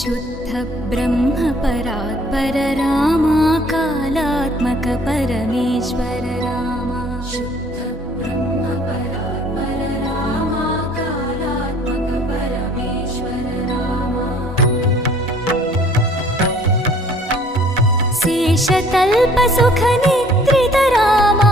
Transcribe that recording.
शुद्ध ब्रह्म परात्पर रामा कालात्मक परमेश्वर रामा शुद्ध ब्रह्म परात्पर रामा कालात्मक परमेश्वर रामा शेषतल्प सुख निद्रित रामा